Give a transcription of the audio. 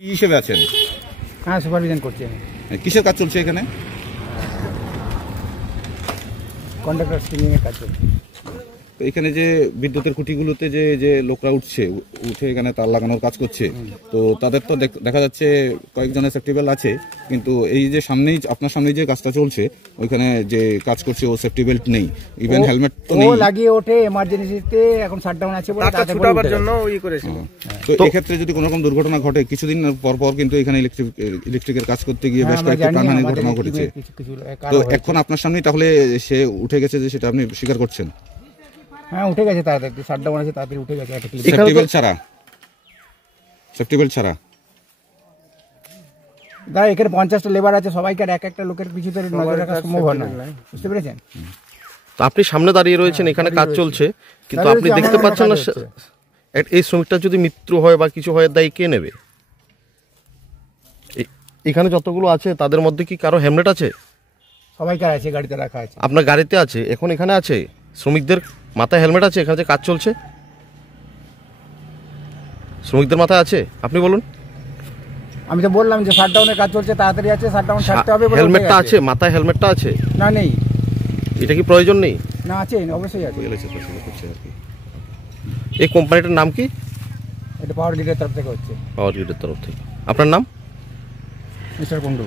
কি হিসেবে আছেন? হ্যাঁ, সুপারভিশন করছি। কিসের কাজ চলছে এখানে? কন্ট্রাক্টর স্কিমিং এর কাজ চলছে। তো এখানে যে বিদ্যুতের খুঁটিগুলোতে যে যে লোকরা উঠে এখানে তার লাগানোর কাজ করছে, তো তাদের তো দেখা যাচ্ছে কয়েকজনের সেফটি বেল্ট আছে, কিন্তু এই যে সামনেই আপনার সামনে যে কাজটা চলছে ওইখানে যে কাজ করছে ও সেফটি বেল্ট নেই, ইভেন হেলমেট তো নেই। ও লাগিয়ে ওঠে এমার্জেন্সিতে, এখন শাটডাউন আছে বলে তাকে ছুটাবার জন্য ওই করেছিল। তো এক্ষেত্রে যদি কোনো রকম দুর্ঘটনা ঘটে, কিছুদিন পর পর কিন্তু এখানে ইলেকট্রিকের কাজ করতে গিয়ে বেশ কয়েকটি প্রাণহানির ঘটনা ঘটেছে। তো এখন আপনার সামনেই তাহলে সে উঠে গেছে যে সেটা আপনি স্বীকার করছেন? হ্যাঁ, উঠে গেছে তাড়াতাড়ি, শাটডাউন আছে তাড়াতাড়ি উঠে গেছে। সেফটি বেল্ট ছাড়া দাদা, এখানে 50টা লেবার আছে, সবাইকে এক একটা লোকের পিছুতে নজর রাখা সম্ভব হয় না, বুঝতে পেরেছেন? আপনি সামনে দাঁড়িয়ে রয়েছেন, এখানে কাজ চলছে, কিন্তু আপনি দেখতে পাচ্ছেন না এই শ্রমিকটা যদি মৃত্যু হয় বা কিছু হয়, দায়ী কে নেবে? এখানে যতগুলো আছে তাদের মধ্যে কি কারো হেলমেট আছে? সবাইকার আছে, গাড়িতে রাখা আছে। আপনার গাড়িতে আছে, এখন এখানে আছে, শ্রমিকদের মাথায় হেলমেট আছে? এখানে যে কাজ চলছে শ্রমিকদের মাথায় আছে? আপনি বলুন। আমি তো বললাম যে শাটডাউনের কাজ চলছে, তাড়াতাড়ি আছে, শাটডাউন ছাড়তে হবে। হেলমেটটা আছে? মাথায় হেলমেটটা আছে? না, নেই। এটা কি প্রয়োজন নেই? না, আছে, অবশ্যই আছে। এই কোম্পানিটার নাম কি? এটা পাওয়ার গ্রিডের তরফ থেকে হচ্ছে। পাওয়ার গ্রিডের তরফ থেকে। আপনার নাম? মিস্টার কুন্ডু।